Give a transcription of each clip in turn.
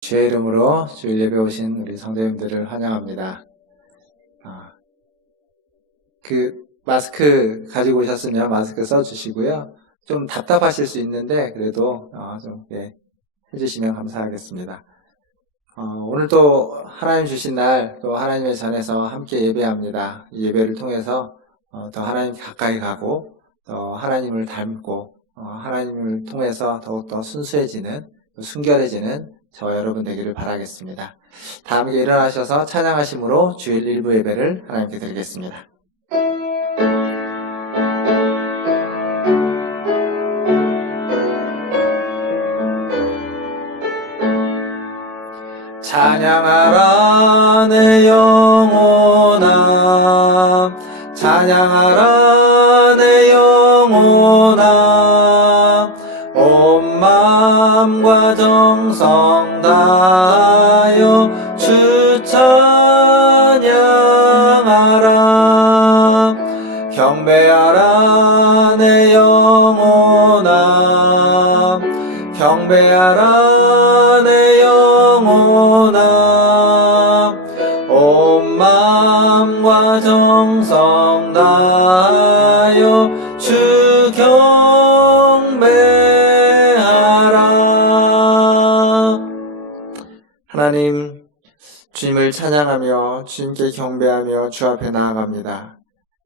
주의 이름으로 주일 예배 오신 우리 성도님들을 환영합니다. 마스크 가지고 오셨으면 마스크 써주시고요. 좀 답답하실 수 있는데 그래도 해주시면 감사하겠습니다. 오늘 또 하나님 주신 날 또 하나님의 전에서 함께 예배합니다. 이 예배를 통해서 더 하나님 가까이 가고 더 하나님을 닮고 하나님을 통해서 더욱더 순수해지는 순결해지는 저와 여러분 되기를 바라겠습니다. 다 함께 일어나셔서 찬양하심으로 주일 일부 예배를 하나님께 드리겠습니다. 찬양하라 내 영혼아, 찬양하라 내 영혼아, 온 마음과 정성 다하여 주 찬양하라. 경배하라 내 영혼아, 경배하라 내 영혼아, 온 마음과 정성 다하여 주 경배하라. 하나님, 주님을 찬양하며 주님께 경배하며 주 앞에 나아갑니다.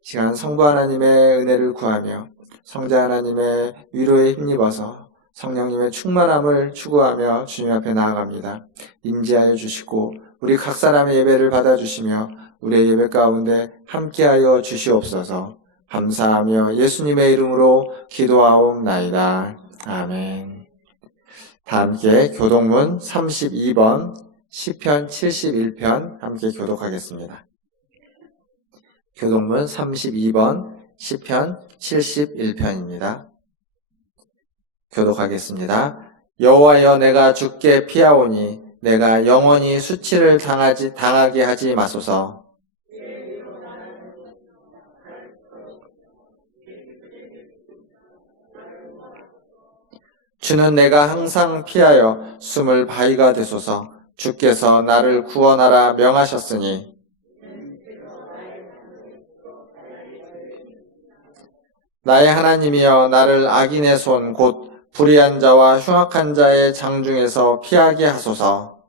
시간 성부 하나님의 은혜를 구하며 성자 하나님의 위로에 힘입어서 성령님의 충만함을 추구하며 주님 앞에 나아갑니다. 임재하여 주시고 우리 각 사람의 예배를 받아주시며 우리의 예배 가운데 함께하여 주시옵소서. 감사하며 예수님의 이름으로 기도하옵나이다. 아멘. 다 함께 교독문 32번 시편 71편 함께 교독하겠습니다. 교독문 32번 시편 71편입니다. 교독하겠습니다. 여호와여, 내가 주께 피하오니 내가 영원히 수치를 당하게 하지 마소서. 주는 내가 항상 피하여 숨을 바위가 되소서. 주께서 나를 구원하라 명하셨으니 나의 하나님이여, 나를 악인의 손 곧 불의한 자와 흉악한 자의 장중에서 피하게 하소서.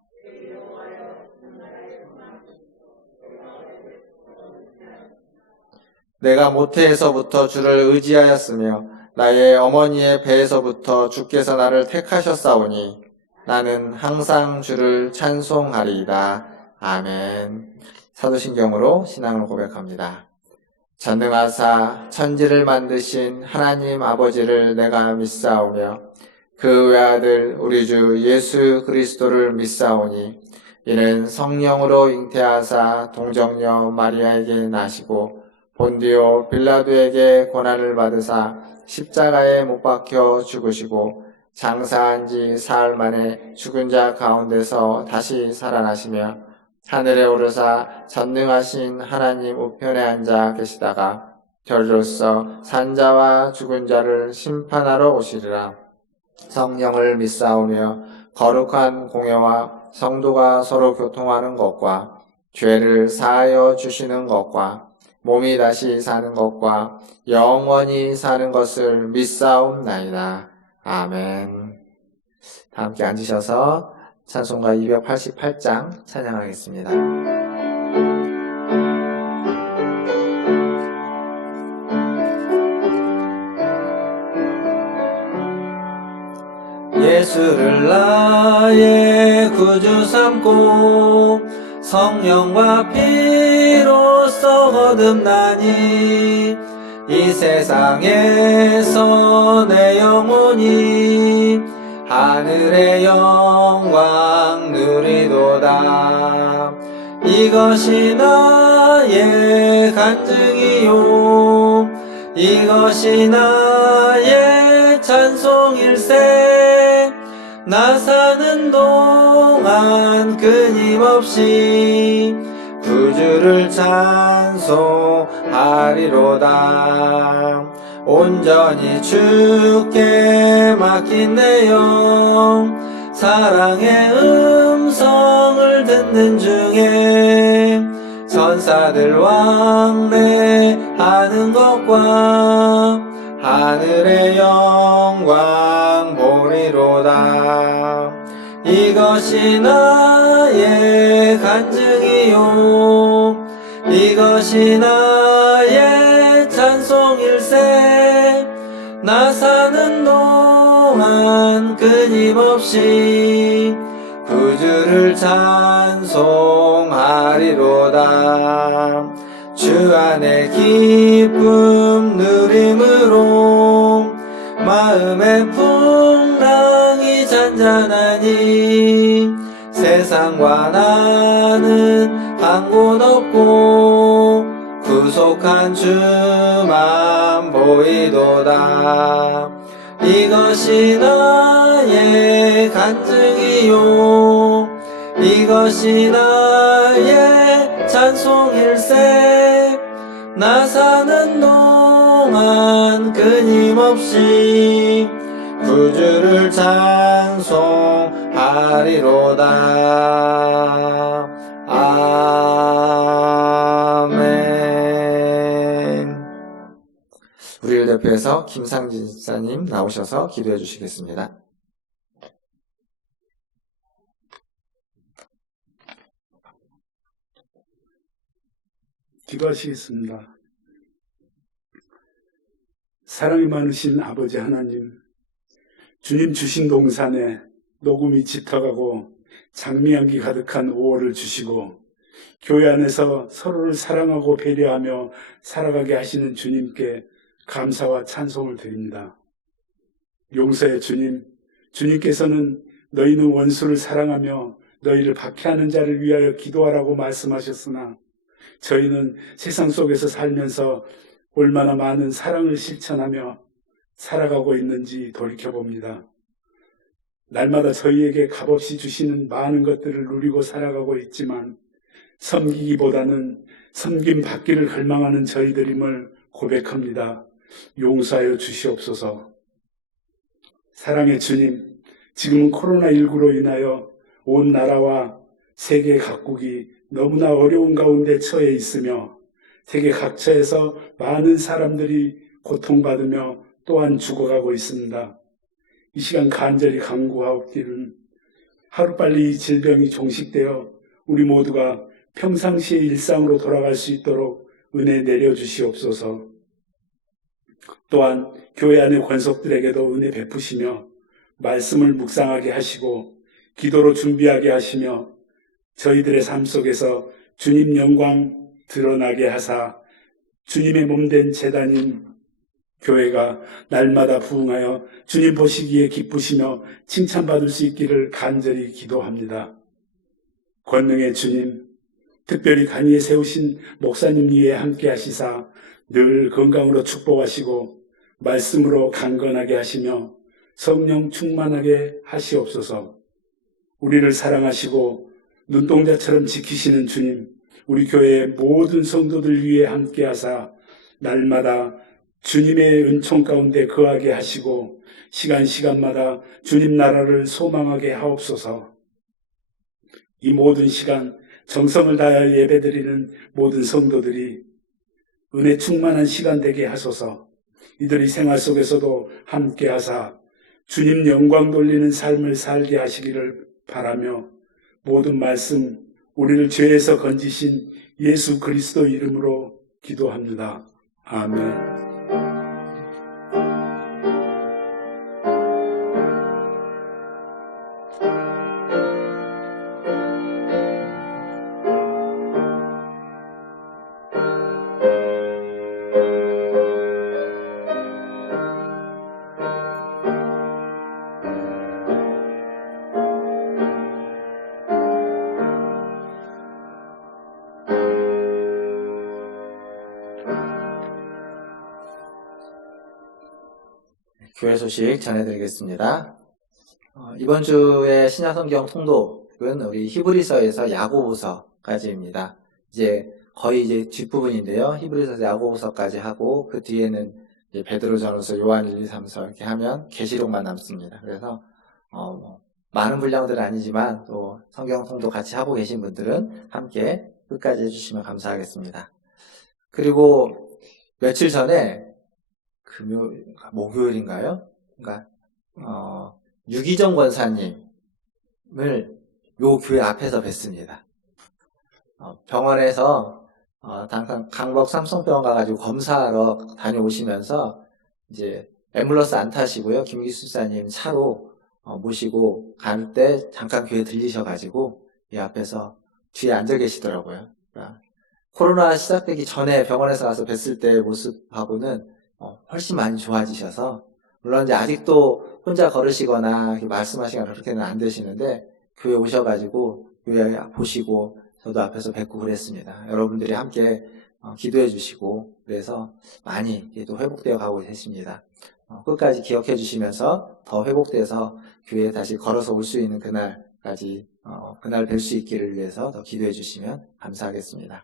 내가 모태에서부터 주를 의지하였으며 나의 어머니의 배에서부터 주께서 나를 택하셨사오니 나는 항상 주를 찬송하리이다. 아멘. 사도신경으로 신앙을 고백합니다. 전능하사 천지를 만드신 하나님 아버지를 내가 믿사오며 그 외아들 우리 주 예수 그리스도를 믿사오니 이는 성령으로 잉태하사 동정녀 마리아에게 나시고 본디오 빌라도에게 고난을 받으사 십자가에 못 박혀 죽으시고 장사한 지 사흘 만에 죽은 자 가운데서 다시 살아나시며 하늘에 오르사 전능하신 하나님 우편에 앉아 계시다가 저리로서 산자와 죽은 자를 심판하러 오시리라. 성령을 믿사오며 거룩한 공회와 성도가 서로 교통하는 것과 죄를 사하여 주시는 것과 몸이 다시 사는 것과 영원히 사는 것을 믿사옵나이다. 아멘. 다 함께 앉으셔서 찬송가 288장 찬양하겠습니다. 예수를 나의 구주 삼고 성령과 피로써 거듭나니 이 세상에서 내 영혼이 하늘의 영광 누리도다. 이것이 나의 간증이요, 이것이 나의 찬송일세. 나 사는 동안 끊임없이 구주를 찬송하리로다. 온전히 주께 맡긴 내 영 사랑의 음성을 듣는 중에 천사들 왕래하는 것과 하늘의 영광 보리로다. 이것이 나의 간증이요 이것이 나의 찬송일세. 나 사는 동안 끊임없이 구주를 찬송하리로다. 주 안에 기쁨 누림으로 마음의 풍랑이 잔잔하니 세상과 나는 한 곳 없고 구속한 주만 보이도다. 이것이 나의 간증이요 이것이 나의 찬송일세. 나 사는 동안 끊임없이 구주를 찬송하리로다. 아멘. 우리를 대표해서 김상진 집사님 나오셔서 기도해 주시겠습니다. 기도하시겠습니다. 사랑이 많으신 아버지 하나님, 주님 주신 동산에 녹음이 짙어가고 장미향기 가득한 5월을 주시고 교회 안에서 서로를 사랑하고 배려하며 살아가게 하시는 주님께 감사와 찬송을 드립니다. 용서의 주님, 주님께서는 너희는 원수를 사랑하며 너희를 박해하는 자를 위하여 기도하라고 말씀하셨으나 저희는 세상 속에서 살면서 얼마나 많은 사랑을 실천하며 살아가고 있는지 돌이켜봅니다. 날마다 저희에게 값없이 주시는 많은 것들을 누리고 살아가고 있지만 섬기기보다는 섬김 받기를 갈망하는 저희들임을 고백합니다. 용서하여 주시옵소서. 사랑의 주님, 지금은 코로나19로 인하여 온 나라와 세계 각국이 너무나 어려운 가운데 처해 있으며 세계 각처에서 많은 사람들이 고통받으며 또한 죽어가고 있습니다. 이 시간 간절히 간구하옵기를 하루빨리 이 질병이 종식되어 우리 모두가 평상시의 일상으로 돌아갈 수 있도록 은혜 내려주시옵소서. 또한 교회 안의 권속들에게도 은혜 베푸시며 말씀을 묵상하게 하시고 기도로 준비하게 하시며 저희들의 삶 속에서 주님 영광 드러나게 하사 주님의 몸된 제단인 교회가 날마다 부흥하여 주님 보시기에 기쁘시며 칭찬받을 수 있기를 간절히 기도합니다. 권능의 주님, 특별히 단위에 세우신 목사님 위에 함께 하시사 늘 건강으로 축복하시고 말씀으로 강건하게 하시며 성령 충만하게 하시옵소서. 우리를 사랑하시고 눈동자처럼 지키시는 주님, 우리 교회의 모든 성도들 위해 함께 하사 날마다 주님의 은총 가운데 거하게 하시고 시간마다 주님 나라를 소망하게 하옵소서. 이 모든 시간 정성을 다하여 예배드리는 모든 성도들이 은혜 충만한 시간 되게 하소서. 이들이 생활 속에서도 함께 하사 주님 영광 돌리는 삶을 살게 하시기를 바라며 모든 말씀 우리를 죄에서 건지신 예수 그리스도 이름으로 기도합니다. 아멘. 교회 소식 전해드리겠습니다. 이번 주의 신약성경 통독은 우리 히브리서에서 야고보서까지입니다. 거의 뒷부분인데요. 히브리서에서 야고보서까지 하고 그 뒤에는 베드로전서, 요한 1, 2, 3서 이렇게 하면 계시록만 남습니다. 그래서 많은 분량들은 아니지만 또 성경 통도 같이 하고 계신 분들은 함께 끝까지 해주시면 감사하겠습니다. 그리고 며칠 전에 목요일인가요? 그러니까 유기정 권사님을 요 교회 앞에서 뵀습니다. 병원에서 강북 삼성병원 가가지고 검사하러 다녀오시면서 이제 앰뷸런스 안 타시고요, 김기수사님 차로 모시고 갈 때 잠깐 교회 들리셔가지고 이 앞에서 뒤에 앉아 계시더라고요. 그러니까 코로나 시작되기 전에 병원에서 가서 뵀을 때 모습하고는 훨씬 많이 좋아지셔서, 물론 이제 아직도 혼자 걸으시거나 말씀하시거나 그렇게는 안 되시는데 교회 오셔가지고 교회 보시고 저도 앞에서 뵙고 그랬습니다. 여러분들이 함께 기도해 주시고 그래서 많이 또 회복되어 가고 계십니다. 끝까지 기억해 주시면서 더 회복돼서 교회에 다시 걸어서 올 수 있는 그날까지 그날 뵐 수 있기를 위해서 더 기도해 주시면 감사하겠습니다.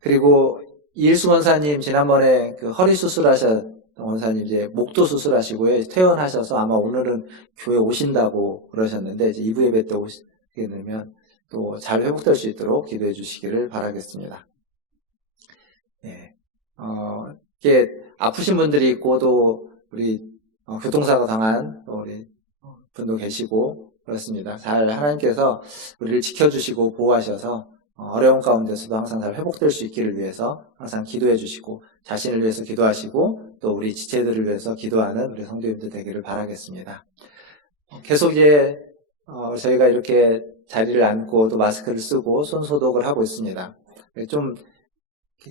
그리고 이일수 원사님 지난번에 그 허리 수술하셨던 원사님 이제 목도 수술하시고요, 퇴원하셔서 아마 오늘은 교회 오신다고 그러셨는데 이제 2부 예배 때 오시게 되면 또 잘 회복될 수 있도록 기도해 주시기를 바라겠습니다. 예. 이게 아프신 분들이 있고 또 우리 교통사고 당한 우리 분도 계시고 그렇습니다. 잘 하나님께서 우리를 지켜주시고 보호하셔서 어려운 가운데서도 항상 잘 회복될 수 있기를 위해서 항상 기도해 주시고 자신을 위해서 기도하시고 또 우리 지체들을 위해서 기도하는 우리 성도님들 되기를 바라겠습니다. 계속 이제 저희가 이렇게 자리를 앉고 또 마스크를 쓰고 손 소독을 하고 있습니다. 좀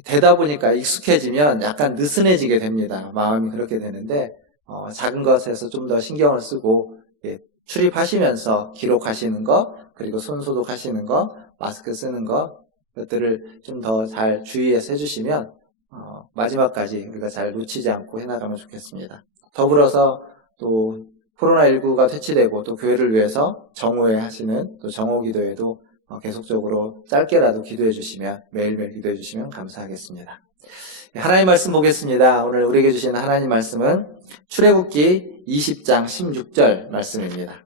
되다 보니까 익숙해지면 약간 느슨해지게 됩니다. 마음이 그렇게 되는데 작은 것에서 좀 더 신경을 쓰고 출입하시면서 기록하시는 거, 그리고 손 소독하시는 거, 마스크 쓰는 거, 것들을 좀 더 잘 주의해서 해주시면 마지막까지 우리가 잘 놓치지 않고 해나가면 좋겠습니다. 더불어서 또 코로나19가 퇴치되고 또 교회를 위해서 정오회 하시는 또 정오기도회도 계속적으로 짧게라도 기도해 주시면, 매일매일 기도해 주시면 감사하겠습니다. 하나님 말씀 보겠습니다. 오늘 우리에게 주신 하나님 말씀은 출애굽기 20장 16절 말씀입니다.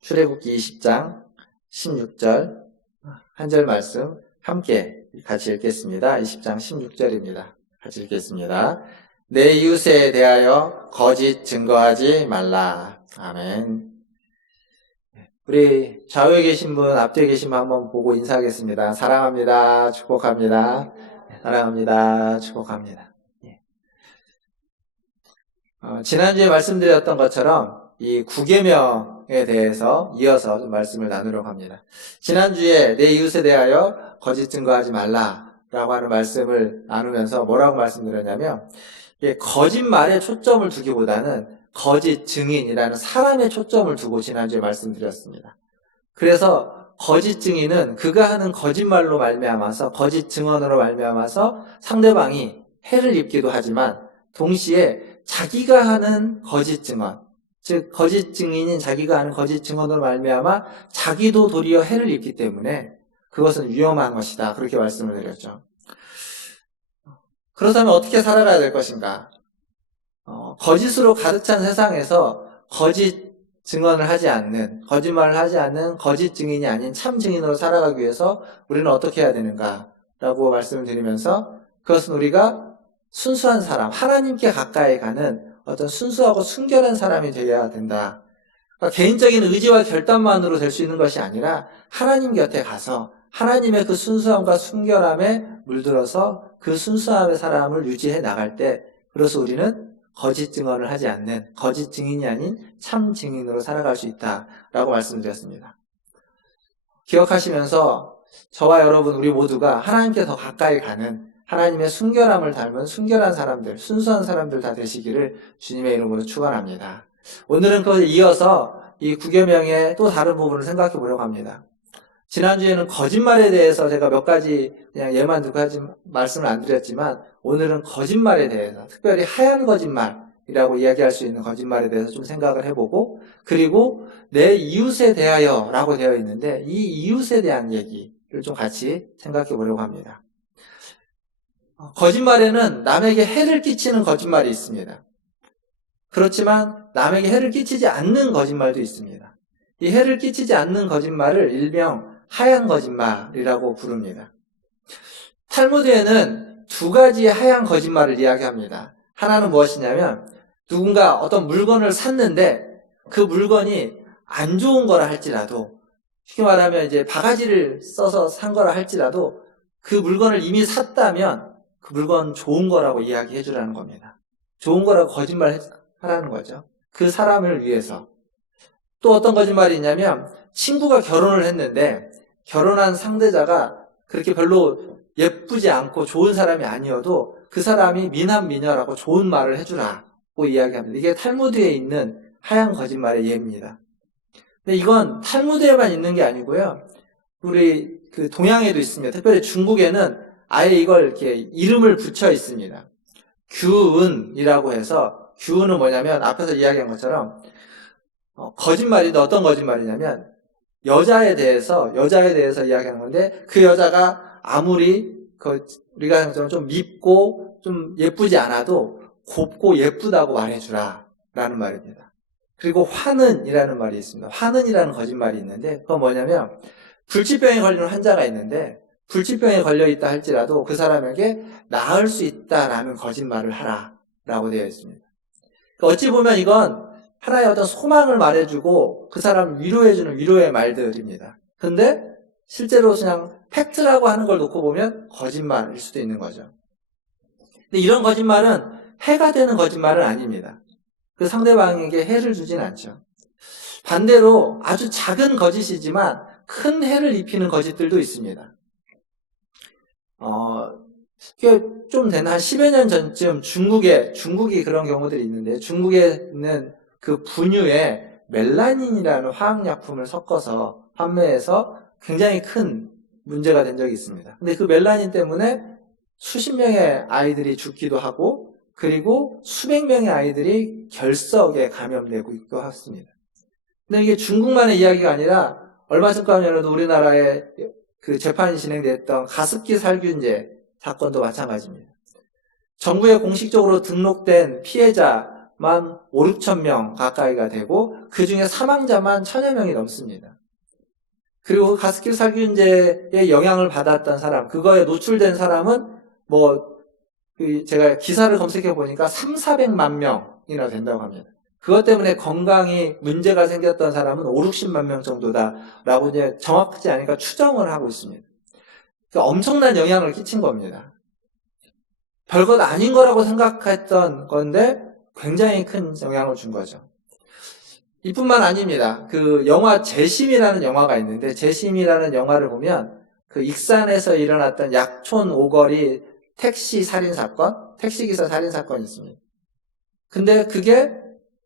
출애굽기 20장 16절 한 절 말씀 함께 같이 읽겠습니다. 20장 16절입니다. 같이 읽겠습니다. 내 이웃에 대하여 거짓 증거하지 말라. 아멘. 우리 좌우에 계신 분, 앞뒤에 계신 분 한번 보고 인사하겠습니다. 사랑합니다. 축복합니다. 사랑합니다. 축복합니다. 지난주에 말씀드렸던 것처럼 이 9계명에 대해서 이어서 좀 말씀을 나누려고 합니다. 지난주에 내 이웃에 대하여 거짓 증거하지 말라라고 하는 말씀을 나누면서 뭐라고 말씀드렸냐면, 거짓말에 초점을 두기보다는 거짓 증인이라는 사람의 초점을 두고 지난주에 말씀드렸습니다. 그래서 거짓 증인은 그가 하는 거짓말로 말미암아서, 거짓 증언으로 말미암아서 상대방이 해를 입기도 하지만 동시에 자기가 하는 거짓 증언, 즉 거짓 증인인 자기가 하는 거짓 증언으로 말미암아 자기도 도리어 해를 입기 때문에 그것은 위험한 것이다, 그렇게 말씀을 드렸죠. 그렇다면 어떻게 살아가야 될 것인가? 거짓으로 가득 찬 세상에서 거짓 증언을 하지 않는, 거짓말을 하지 않는 거짓 증인이 아닌 참 증인으로 살아가기 위해서 우리는 어떻게 해야 되는가? 라고 말씀을 드리면서, 그것은 우리가 순수한 사람, 하나님께 가까이 가는 어떤 순수하고 순결한 사람이 되어야 된다. 그러니까 개인적인 의지와 결단만으로 될 수 있는 것이 아니라 하나님 곁에 가서 하나님의 그 순수함과 순결함에 물들어서 그 순수함의 사람을 유지해 나갈 때, 그래서 우리는 거짓 증언을 하지 않는 거짓 증인이 아닌 참 증인으로 살아갈 수 있다라고 말씀드렸습니다. 기억하시면서 저와 여러분, 우리 모두가 하나님께 더 가까이 가는, 하나님의 순결함을 닮은 순결한 사람들, 순수한 사람들 다 되시기를 주님의 이름으로 축원합니다. 오늘은 그것에 이어서 이 9계명의 또 다른 부분을 생각해 보려고 합니다. 지난주에는 거짓말에 대해서 제가 몇 가지 그냥 예만 두고 말씀을 안 드렸지만, 오늘은 거짓말에 대해서, 특별히 하얀 거짓말이라고 이야기할 수 있는 거짓말에 대해서 좀 생각을 해보고, 그리고 내 이웃에 대하여 라고 되어 있는데 이 이웃에 대한 얘기를 좀 같이 생각해 보려고 합니다. 거짓말에는 남에게 해를 끼치는 거짓말이 있습니다. 그렇지만 남에게 해를 끼치지 않는 거짓말도 있습니다. 이 해를 끼치지 않는 거짓말을 일명 하얀 거짓말이라고 부릅니다. 탈무드에는 두 가지의 하얀 거짓말을 이야기합니다. 하나는 무엇이냐면 누군가 어떤 물건을 샀는데 그 물건이 안 좋은 거라 할지라도, 쉽게 말하면 이제 바가지를 써서 산 거라 할지라도 그 물건을 이미 샀다면 그 물건 좋은 거라고 이야기해 주라는 겁니다. 좋은 거라고 거짓말 하라는 거죠. 그 사람을 위해서. 또 어떤 거짓말이 있냐면 친구가 결혼을 했는데 결혼한 상대자가 그렇게 별로 예쁘지 않고 좋은 사람이 아니어도 그 사람이 미남미녀라고 좋은 말을 해주라고 이야기합니다. 이게 탈무드에 있는 하얀 거짓말의 예입니다. 근데 이건 탈무드에만 있는 게 아니고요. 우리 그 동양에도 있습니다. 특별히 중국에는 아예 이걸 이렇게 이름을 붙여 있습니다. 규은이라고 해서, 규은은 뭐냐면 앞에서 이야기한 것처럼 거짓말인데 어떤 거짓말이냐면 여자에 대해서 이야기하는 건데 그 여자가 아무리 우리가 좀 밉고 좀 예쁘지 않아도 곱고 예쁘다고 말해주라 라는 말입니다. 그리고 화는이라는 말이 있습니다. 화는이라는 거짓말이 있는데 그건 뭐냐면 불치병에 걸리는 환자가 있는데 불치병에 걸려있다 할지라도 그 사람에게 나을 수 있다라는 거짓말을 하라 라고 되어 있습니다. 어찌 보면 이건 하나의 어떤 소망을 말해주고 그 사람을 위로해주는 위로의 말들입니다. 근데 실제로 그냥 팩트라고 하는 걸 놓고 보면 거짓말일 수도 있는 거죠. 근데 이런 거짓말은 해가 되는 거짓말은 아닙니다. 그 상대방에게 해를 주진 않죠. 반대로 아주 작은 거짓이지만 큰 해를 입히는 거짓들도 있습니다. 이게 좀 된 한 10여 년 전쯤 중국이 그런 경우들이 있는데 중국에 있는 그 분유에 멜라닌이라는 화학약품을 섞어서 판매해서 굉장히 큰 문제가 된 적이 있습니다. 근데 그 멜라닌 때문에 수십 명의 아이들이 죽기도 하고 그리고 수백 명의 아이들이 결석에 감염되고 있기도 했습니다. 근데 이게 중국만의 이야기가 아니라 얼마 전까지도 우리나라에 그 재판이 진행됐던 가습기 살균제 사건도 마찬가지입니다. 정부에 공식적으로 등록된 피해자만 5, 6천 명 가까이가 되고 그 중에 사망자만 1,000여 명이 넘습니다. 그리고 그 가습기 살균제의 영향을 받았던 사람, 그거에 노출된 사람은 제가 기사를 검색해 보니까 3,400만 명이나 된다고 합니다. 그것 때문에 건강이 문제가 생겼던 사람은 5, 60만 명 정도다라고 이제 정확하지 않으니까 추정을 하고 있습니다. 그러니까 엄청난 영향을 끼친 겁니다. 별것 아닌 거라고 생각했던 건데 굉장히 큰 영향을 준 거죠. 이뿐만 아닙니다. 그 영화 재심이라는 영화가 있는데 재심이라는 영화를 보면 그 익산에서 일어났던 약촌 오거리 택시기사 살인 사건이 있습니다. 근데 그게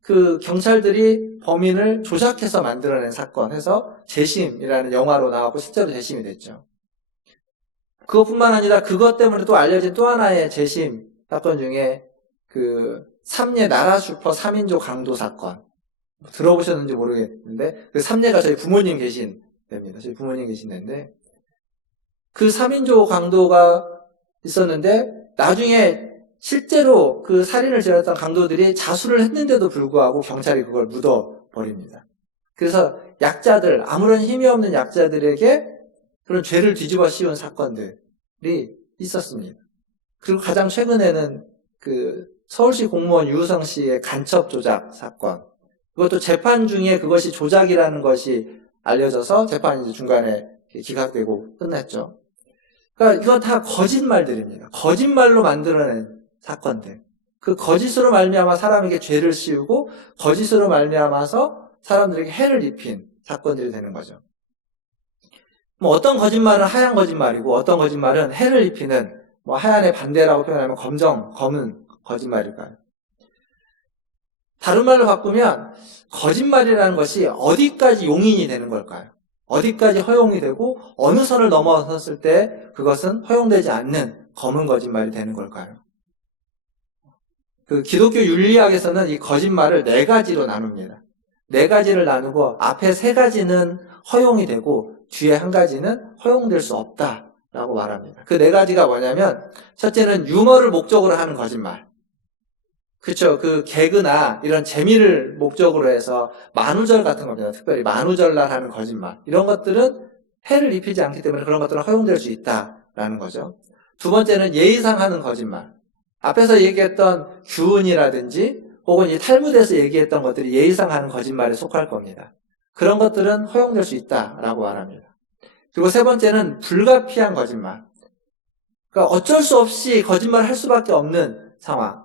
그 경찰들이 범인을 조작해서 만들어낸 사건 해서 재심이라는 영화로 나왔고 실제로 재심이 됐죠. 그것뿐만 아니라 그것 때문에 또 알려진 또 하나의 재심 사건 중에 그 삼례 나라 슈퍼 3인조 강도 사건 들어보셨는지 모르겠는데 그 삼례가 저희 부모님 계신 데입니다. 저희 부모님 계신 데인데 그 3인조 강도가 있었는데 나중에 실제로 그 살인을 저질렀던 강도들이 자수를 했는데도 불구하고 경찰이 그걸 묻어버립니다. 그래서 약자들, 아무런 힘이 없는 약자들에게 그런 죄를 뒤집어 씌운 사건들이 있었습니다. 그리고 가장 최근에는 그 서울시 공무원 유우성 씨의 간첩 조작 사건. 그것도 재판 중에 그것이 조작이라는 것이 알려져서 재판이 이제 중간에 기각되고 끝났죠. 그러니까 이건 다 거짓말들입니다. 거짓말로 만들어낸 사건들. 그 거짓으로 말미암아 사람에게 죄를 씌우고 거짓으로 말미암아서 사람들에게 해를 입힌 사건들이 되는 거죠. 어떤 거짓말은 하얀 거짓말이고 어떤 거짓말은 해를 입히는 하얀의 반대라고 표현하면 검은 거짓말일까요? 다른 말로 바꾸면 거짓말이라는 것이 어디까지 용인이 되는 걸까요? 어디까지 허용이 되고 어느 선을 넘어섰을 때 그것은 허용되지 않는 검은 거짓말이 되는 걸까요? 그 기독교 윤리학에서는 이 거짓말을 4가지로 나눕니다. 4가지를 나누고 앞에 3가지는 허용이 되고 뒤에 1가지는 허용될 수 없다라고 말합니다. 그 4가지가 뭐냐면 첫째는 유머를 목적으로 하는 거짓말. 그쵸. 그 개그나 이런 재미를 목적으로 해서 만우절 같은 겁니다. 특별히 만우절날 하는 거짓말. 이런 것들은 해를 입히지 않기 때문에 그런 것들은 허용될 수 있다라는 거죠. 두 번째는 예의상 하는 거짓말. 앞에서 얘기했던 규훈이라든지 혹은 이 탈무드에서 얘기했던 것들이 예의상 하는 거짓말에 속할 겁니다. 그런 것들은 허용될 수 있다라고 말합니다. 그리고 세 번째는 불가피한 거짓말. 그러니까 어쩔 수 없이 거짓말을 할 수밖에 없는 상황.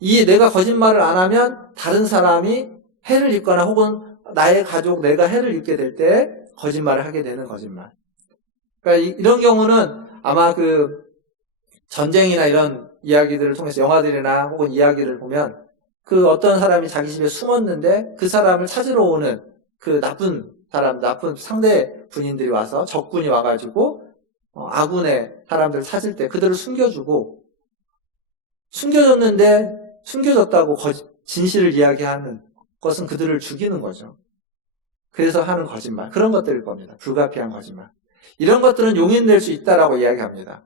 내가 거짓말을 안 하면 다른 사람이 해를 입거나 혹은 나의 가족, 내가 해를 입게 될 때 거짓말을 하게 되는 거짓말. 그러니까 이런 경우는 아마 그 전쟁이나 이런 이야기들을 통해서 영화들이나 혹은 이야기를 보면 그 어떤 사람이 자기 집에 숨었는데 그 사람을 찾으러 오는 그 나쁜 사람, 나쁜 상대 군인들이 와서 적군이 와가지고 아군의 사람들을 찾을 때 그들을 숨겨주고 숨겨졌다고 진실을 이야기하는 것은 그들을 죽이는 거죠. 그래서 하는 거짓말. 그런 것들일 겁니다. 불가피한 거짓말. 이런 것들은 용인될 수 있다라고 이야기합니다.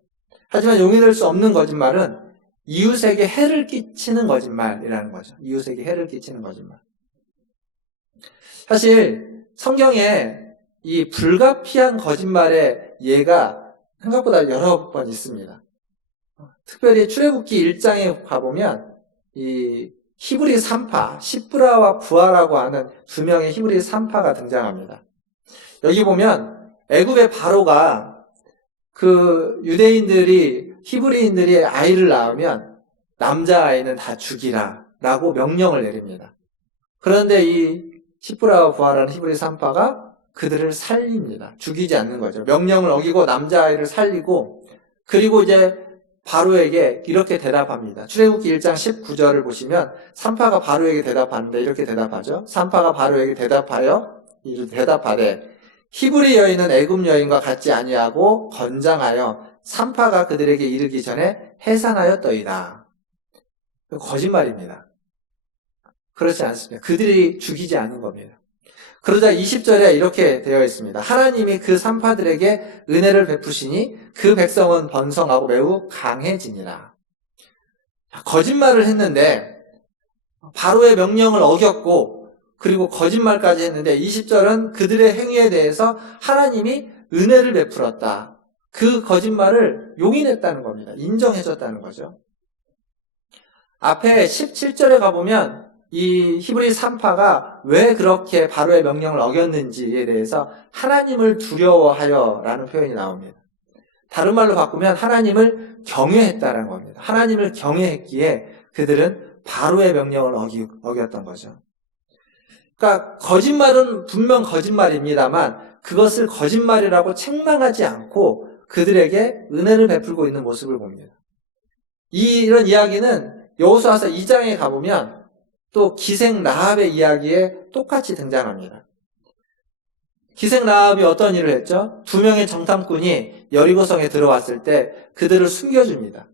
하지만 용인될 수 없는 거짓말은 이웃에게 해를 끼치는 거짓말이라는 거죠. 이웃에게 해를 끼치는 거짓말. 사실 성경에 이 불가피한 거짓말의 예가 생각보다 여러 번 있습니다. 특별히 출애굽기 1장에 가보면 이 히브리 3파, 시브라와 부하라고 하는 두 명의 히브리 3파가 등장합니다. 여기 보면 애굽의 바로가 그 히브리인들이 아이를 낳으면 남자아이는 다 죽이라 라고 명령을 내립니다. 그런데 이 시브라와 부하라는 히브리 3파가 그들을 살립니다. 죽이지 않는 거죠. 명령을 어기고 남자아이를 살리고 그리고 이제 바로에게 이렇게 대답합니다. 출애굽기 1장 19절을 보시면 3파가 바로에게 대답하는데 이렇게 대답하죠. 3파가 바로에게 대답하되 히브리 여인은 애굽 여인과 같지 아니하고 건장하여 3파가 그들에게 이르기 전에 해산하였더이다. 거짓말입니다. 그렇지 않습니다. 그들이 죽이지 않은 겁니다. 그러자 20절에 이렇게 되어 있습니다. 하나님이 그 3파들에게 은혜를 베푸시니 그 백성은 번성하고 매우 강해지니라. 거짓말을 했는데 바로의 명령을 어겼고 그리고 거짓말까지 했는데 20절은 그들의 행위에 대해서 하나님이 은혜를 베풀었다. 그 거짓말을 용인했다는 겁니다. 인정해줬다는 거죠. 앞에 17절에 가보면 이 히브리 3파가 왜 그렇게 바로의 명령을 어겼는지에 대해서 하나님을 두려워하여 라는 표현이 나옵니다. 다른 말로 바꾸면 하나님을 경외했다는 겁니다. 하나님을 경외했기에 그들은 바로의 명령을 어겼던 거죠. 그러니까 거짓말은 분명 거짓말입니다만 그것을 거짓말이라고 책망하지 않고 그들에게 은혜를 베풀고 있는 모습을 봅니다. 이런 이야기는 여호수아서 2장에 가보면 또 기생 라합의 이야기에 똑같이 등장합니다. 기생 라합이 어떤 일을 했죠? 2명의 정탐꾼이 여리고성에 들어왔을 때 그들을 숨겨줍니다.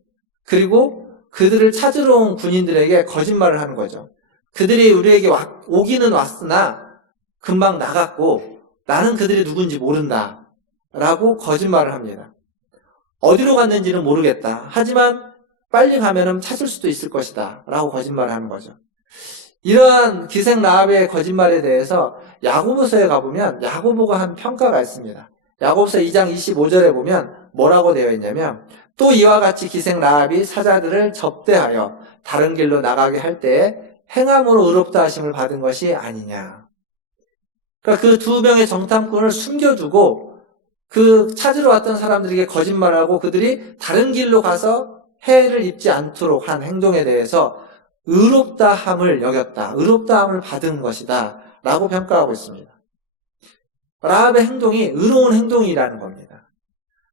그리고 그들을 찾으러 온 군인들에게 거짓말을 하는 거죠. 그들이 우리에게 오기는 왔으나 금방 나갔고 나는 그들이 누군지 모른다 라고 거짓말을 합니다. 어디로 갔는지는 모르겠다. 하지만 빨리 가면은 찾을 수도 있을 것이다 라고 거짓말을 하는 거죠. 이러한 기생 라합의 거짓말에 대해서 야고보서에 가보면 야고보가 한 평가가 있습니다. 야고보서 2장 25절에 보면 뭐라고 되어 있냐면 또 이와 같이 기생 라합이 사자들을 접대하여 다른 길로 나가게 할 때에 행함으로 의롭다 하심을 받은 것이 아니냐. 그러니까 그 2명의 정탐꾼을 숨겨두고 그 찾으러 왔던 사람들에게 거짓말하고 그들이 다른 길로 가서 해를 입지 않도록 한 행동에 대해서 의롭다함을 여겼다. 의롭다함을 받은 것이다. 라고 평가하고 있습니다. 라합의 행동이 의로운 행동이라는 겁니다.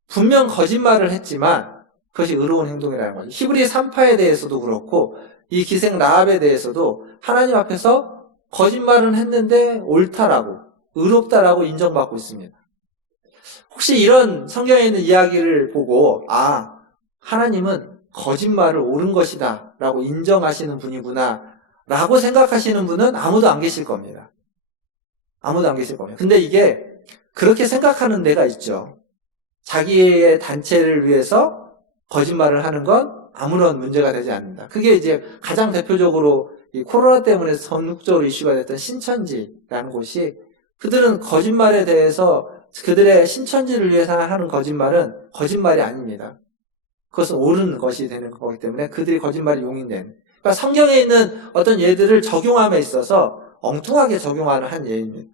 분명 거짓말을 했지만 그것이 의로운 행동이라는 거죠. 히브리 3파에 대해서도 그렇고 이 기생 라합에 대해서도 하나님 앞에서 거짓말은 했는데 옳다라고 의롭다라고 인정받고 있습니다. 혹시 이런 성경에 있는 이야기를 보고 하나님은 거짓말을 옳은 것이다 라고 인정하시는 분이구나 라고 생각하시는 분은 아무도 안 계실 겁니다. 아무도 안 계실 겁니다. 근데 이게 그렇게 생각하는 데가 있죠. 자기의 단체를 위해서 거짓말을 하는 건 아무런 문제가 되지 않는다. 그게 이제 가장 대표적으로 이 코로나 때문에 전국적으로 이슈가 됐던 신천지라는 곳이, 그들은 거짓말에 대해서 그들의 신천지를 위해서 하는 거짓말은 거짓말이 아닙니다. 그것은 옳은 것이 되는 거기 때문에 그들이 거짓말이 용인되는. 그러니까 성경에 있는 어떤 예들을 적용함에 있어서 엉뚱하게 적용하는 한 예입니다.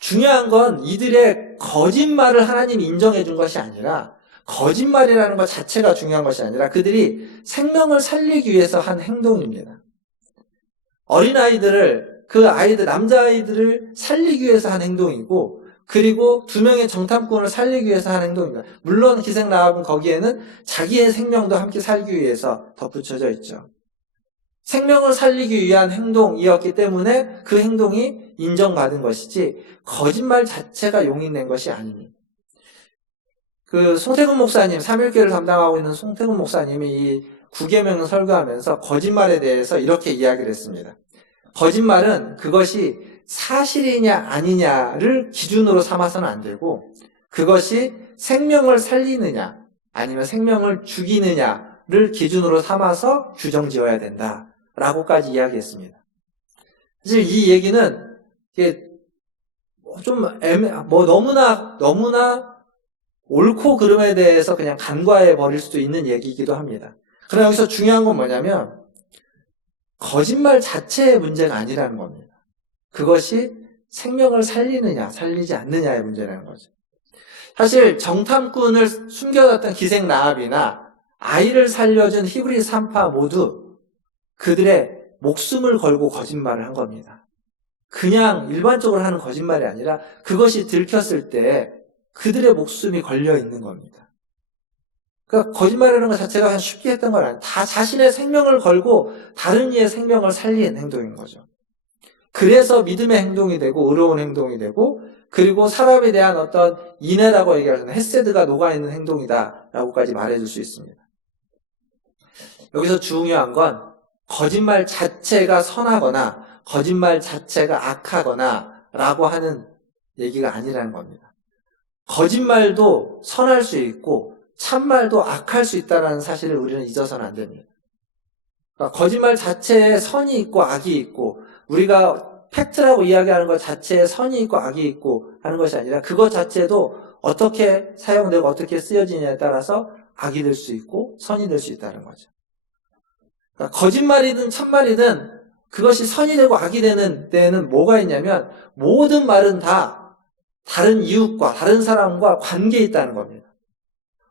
중요한 건 이들의 거짓말을 하나님이 인정해 준 것이 아니라, 거짓말이라는 것 자체가 중요한 것이 아니라 그들이 생명을 살리기 위해서 한 행동입니다. 어린아이들을, 그 아이들, 남자아이들을 살리기 위해서 한 행동이고, 그리고 2명의 정탐꾼을 살리기 위해서 한 행동입니다. 물론 기생 라합은 거기에는 자기의 생명도 함께 살기 위해서 덧붙여져 있죠. 생명을 살리기 위한 행동이었기 때문에 그 행동이 인정받은 것이지 거짓말 자체가 용인된 것이 아닙니다. 그 송태근 목사님, 3.1교회를 담당하고 있는 송태근 목사님이 이 9계명을 설교하면서 거짓말에 대해서 이렇게 이야기를 했습니다. 거짓말은 그것이 사실이냐 아니냐를 기준으로 삼아서는 안 되고, 그것이 생명을 살리느냐 아니면 생명을 죽이느냐를 기준으로 삼아서 규정지어야 된다라고까지 이야기했습니다. 사실 이 얘기는 이게 좀 너무나 옳고 그름에 대해서 그냥 간과해 버릴 수도 있는 얘기이기도 합니다. 그러나 여기서 중요한 건 뭐냐면 거짓말 자체의 문제가 아니라는 겁니다. 그것이 생명을 살리느냐 살리지 않느냐의 문제라는 거죠. 사실 정탐꾼을 숨겨놨던 기생 라합이나 아이를 살려준 히브리 산파 모두 그들의 목숨을 걸고 거짓말을 한 겁니다. 그냥 일반적으로 하는 거짓말이 아니라 그것이 들켰을 때 그들의 목숨이 걸려 있는 겁니다. 그러니까 거짓말이라는 것 자체가 그냥 쉽게 했던 건 아니에요. 다 자신의 생명을 걸고 다른 이의 생명을 살린 행동인 거죠. 그래서 믿음의 행동이 되고 의로운 행동이 되고, 그리고 사람에 대한 어떤 인애라고 얘기하는 헤세드가 녹아있는 행동이다라고까지 말해줄 수 있습니다. 여기서 중요한 건 거짓말 자체가 선하거나 거짓말 자체가 악하거나 라고 하는 얘기가 아니라는 겁니다. 거짓말도 선할 수 있고 참말도 악할 수 있다는 사실을 우리는 잊어서는 안 됩니다. 그러니까 거짓말 자체에 선이 있고 악이 있고, 우리가 팩트라고 이야기하는 것 자체에 선이 있고 악이 있고 하는 것이 아니라 그것 자체도 어떻게 사용되고 어떻게 쓰여지냐에 따라서 악이 될 수 있고 선이 될 수 있다는 거죠. 그러니까 거짓말이든 참말이든 그것이 선이 되고 악이 되는 데에는 뭐가 있냐면 모든 말은 다 다른 이웃과 다른 사람과 관계에 있다는 겁니다.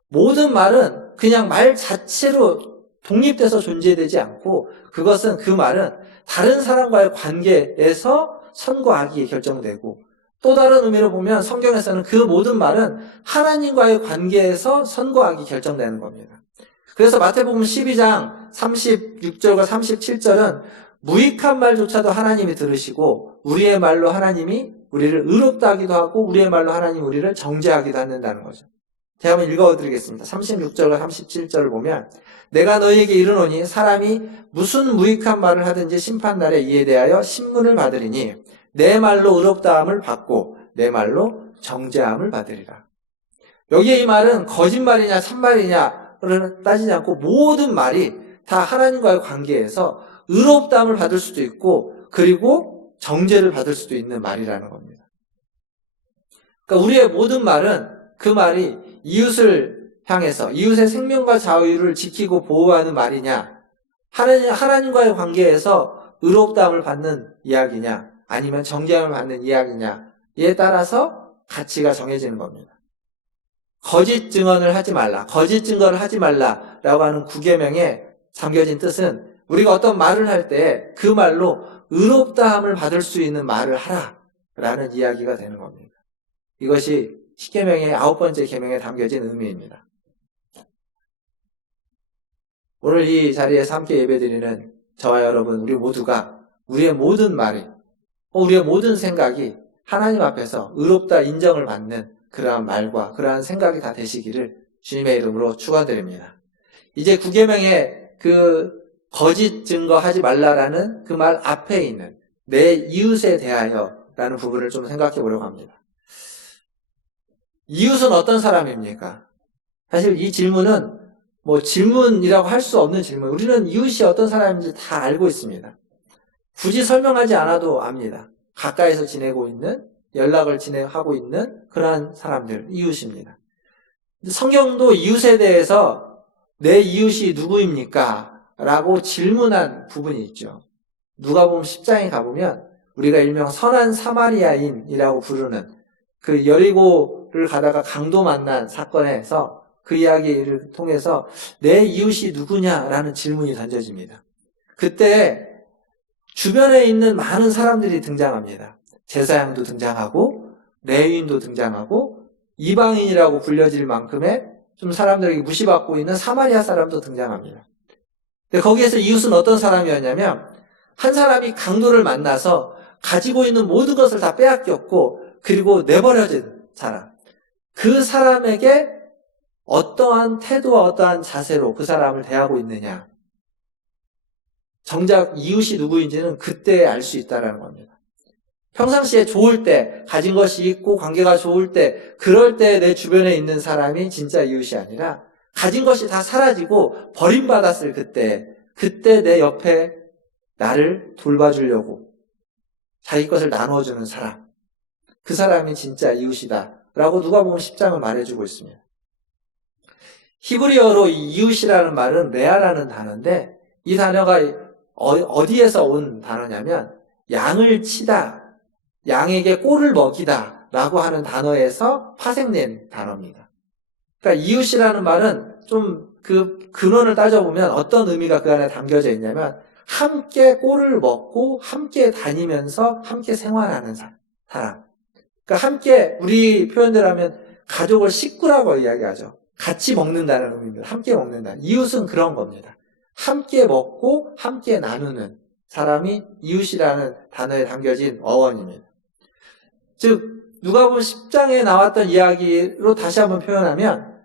모든 말은 그냥 말 자체로 독립돼서 존재되지 않고, 그것은 그 말은 다른 사람과의 관계에서 선과 악이 결정되고, 또 다른 의미로 보면 성경에서는 그 모든 말은 하나님과의 관계에서 선과 악이 결정되는 겁니다. 그래서 마태복음 12장 36절과 37절은 무익한 말조차도 하나님이 들으시고 우리의 말로 하나님이 우리를 의롭다 하기도 하고 우리의 말로 하나님이 우리를 정죄하기도 한다는 거죠. 제가 한번 읽어드리겠습니다. 36절과 37절을 보면, 내가 너희에게 이르노니 사람이 무슨 무익한 말을 하든지 심판날에 이에 대하여 신문을 받으리니 내 말로 의롭다함을 받고 내 말로 정죄함을 받으리라. 여기에 이 말은 거짓말이냐 참말이냐를 따지지 않고 모든 말이 다 하나님과의 관계에서 의롭다함을 받을 수도 있고 그리고 정죄를 받을 수도 있는 말이라는 겁니다. 그러니까 우리의 모든 말은 그 말이 이웃을 향해서 이웃의 생명과 자유를 지키고 보호하는 말이냐, 하나님과의 관계에서 의롭다함을 받는 이야기냐, 아니면 정죄함을 받는 이야기냐에 따라서 가치가 정해지는 겁니다. 거짓 증언을 하지 말라, 거짓 증거를 하지 말라라고 하는 9계명에 담겨진 뜻은 우리가 어떤 말을 할 때 그 말로 의롭다함을 받을 수 있는 말을 하라라는 이야기가 되는 겁니다. 이것이 10계명의 9번째 계명에 담겨진 의미입니다. 오늘 이 자리에서 함께 예배드리는 저와 여러분, 우리 모두가 우리의 모든 말이, 우리의 모든 생각이 하나님 앞에서 의롭다 인정을 받는 그러한 말과 그러한 생각이 다 되시기를 주님의 이름으로 축원드립니다. 이제 9계명의 그 거짓 증거하지 말라라는 그 말 앞에 있는 내 이웃에 대하여라는 부분을 좀 생각해 보려고 합니다. 이웃은 어떤 사람입니까? 사실 이 질문은 뭐 질문이라고 할 수 없는 질문. 우리는 이웃이 어떤 사람인지 다 알고 있습니다. 굳이 설명하지 않아도 압니다. 가까이서 지내고 있는, 연락을 하고 있는 그러한 사람들, 이웃입니다. 성경도 이웃에 대해서 내 이웃이 누구입니까? 라고 질문한 부분이 있죠. 누가복음 10장에 가보면 우리가 일명 선한 사마리아인이라고 부르는 그 여리고를 가다가 강도 만난 사건에서 그 이야기를 통해서 내 이웃이 누구냐라는 질문이 던져집니다. 그때 주변에 있는 많은 사람들이 등장합니다. 제사장도 등장하고 레위인도 등장하고 이방인이라고 불려질 만큼의 좀 사람들에게 무시받고 있는 사마리아 사람도 등장합니다. 근데 거기에서 이웃은 어떤 사람이었냐면 한 사람이 강도를 만나서 가지고 있는 모든 것을 다 빼앗겼고 그리고 내버려진 사람. 그 사람에게 어떠한 태도와 어떠한 자세로 그 사람을 대하고 있느냐. 정작 이웃이 누구인지는 그때 알 수 있다는 겁니다. 평상시에 좋을 때, 가진 것이 있고 관계가 좋을 때, 그럴 때 내 주변에 있는 사람이 진짜 이웃이 아니라 가진 것이 다 사라지고 버림받았을 그때 내 옆에 나를 돌봐주려고 자기 것을 나눠주는 사람, 그 사람이 진짜 이웃이다 라고 누가복음 10장은 말해주고 있습니다. 히브리어로 이 이웃이라는 말은 레아라는 단어인데 이 단어가 어디에서 온 단어냐면 양을 치다, 양에게 꼴을 먹이다 라고 하는 단어에서 파생된 단어입니다. 그러니까 이웃이라는 말은 좀 그 근원을 따져보면 어떤 의미가 그 안에 담겨져 있냐면 함께 꼴을 먹고 함께 다니면서 함께 생활하는 사람. 그러니까 함께 우리 표현대로 하면 가족을 식구라고 이야기하죠. 같이 먹는다는 의미입니다. 함께 먹는다. 이웃은 그런 겁니다. 함께 먹고 함께 나누는 사람이 이웃이라는 단어에 담겨진 어원입니다. 즉 누가복음 10장에 나왔던 이야기로 다시 한번 표현하면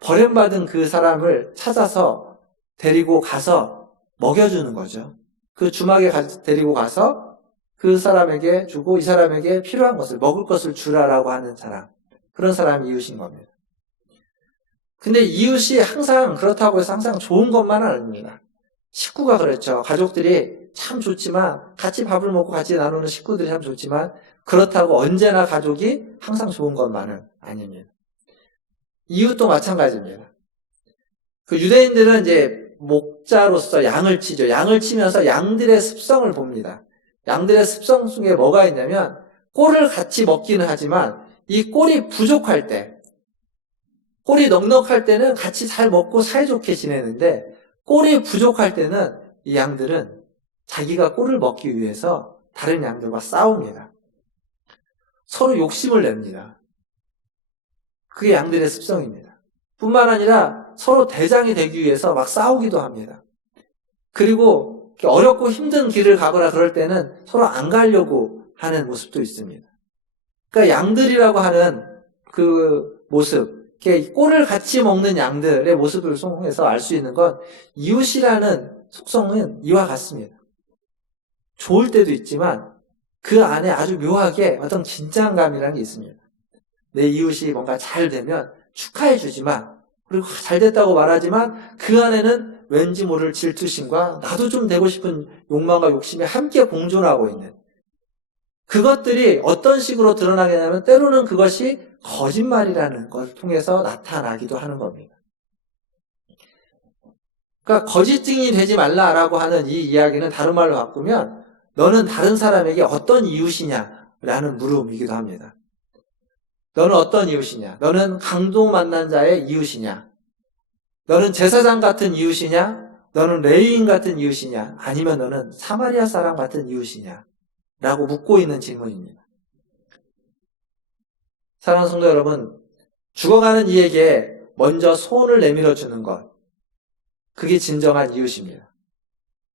버림받은 그 사람을 찾아서 데리고 가서 먹여주는 거죠. 그 주막에 데리고 가서 그 사람에게 주고 이 사람에게 필요한 것을 먹을 것을 주라라고 하는 사람, 그런 사람이 이웃인 겁니다. 근데 이웃이 항상 그렇다고 해서 항상 좋은 것만은 아닙니다. 식구가 그렇죠. 가족들이 참 좋지만 같이 밥을 먹고 같이 나누는 식구들이 참 좋지만 그렇다고 언제나 가족이 항상 좋은 것만은 아닙니다. 이웃도 마찬가지입니다. 그 유대인들은 이제 목자로서 양을 치죠. 양을 치면서 양들의 습성을 봅니다. 양들의 습성 속에 뭐가 있냐면 꼴을 같이 먹기는 하지만 이 꼴이 부족할 때, 꼴이 넉넉할 때는 같이 잘 먹고 사이좋게 지내는데 꼴이 부족할 때는 이 양들은 자기가 꼴을 먹기 위해서 다른 양들과 싸웁니다. 서로 욕심을 냅니다. 그게 양들의 습성입니다. 뿐만 아니라 서로 대장이 되기 위해서 막 싸우기도 합니다. 그리고 어렵고 힘든 길을 가거나 그럴 때는 서로 안 가려고 하는 모습도 있습니다. 그러니까 양들이라고 하는 그 모습, 이렇게 꼴을 같이 먹는 양들의 모습을 통해서 알 수 있는 건 이웃이라는 속성은 이와 같습니다. 좋을 때도 있지만 그 안에 아주 묘하게 어떤 긴장감이라는 게 있습니다. 내 이웃이 뭔가 잘 되면 축하해 주지만 그리고 잘 됐다고 말하지만 그 안에는 왠지 모를 질투심과 나도 좀 되고 싶은 욕망과 욕심이 함께 공존하고 있는 그것들이 어떤 식으로 드러나게 되냐면 때로는 그것이 거짓말이라는 걸 통해서 나타나기도 하는 겁니다. 그러니까 거짓증이 되지 말라라고 하는 이 이야기는 다른 말로 바꾸면 너는 다른 사람에게 어떤 이웃이냐라는 물음이기도 합니다. 너는 어떤 이웃이냐? 너는 강도 만난 자의 이웃이냐? 너는 제사장 같은 이웃이냐? 너는 레위인 같은 이웃이냐? 아니면 너는 사마리아 사람 같은 이웃이냐? 라고 묻고 있는 질문입니다. 사랑하는 성도 여러분, 죽어가는 이에게 먼저 손을 내밀어 주는 것, 그게 진정한 이웃입니다.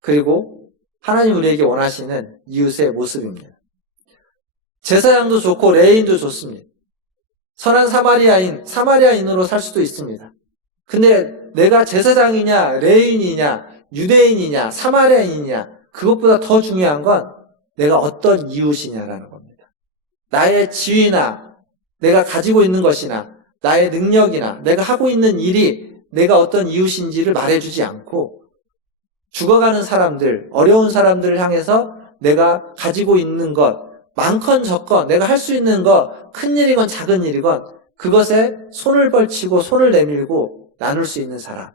그리고 하나님 우리에게 원하시는 이웃의 모습입니다. 제사장도 좋고 레위인도 좋습니다. 선한 사마리아인으로 살 수도 있습니다. 근데 내가 제사장이냐, 레위인이냐, 유대인이냐, 사마리아인이냐, 그것보다 더 중요한 건 내가 어떤 이웃이냐라는 겁니다. 나의 지위나, 내가 가지고 있는 것이나, 나의 능력이나, 내가 하고 있는 일이 내가 어떤 이웃인지를 말해주지 않고 죽어가는 사람들, 어려운 사람들을 향해서 내가 가지고 있는 것, 많건 적건 내가 할 수 있는 것, 큰 일이건 작은 일이건 그것에 손을 벌치고 손을 내밀고 나눌 수 있는 사람.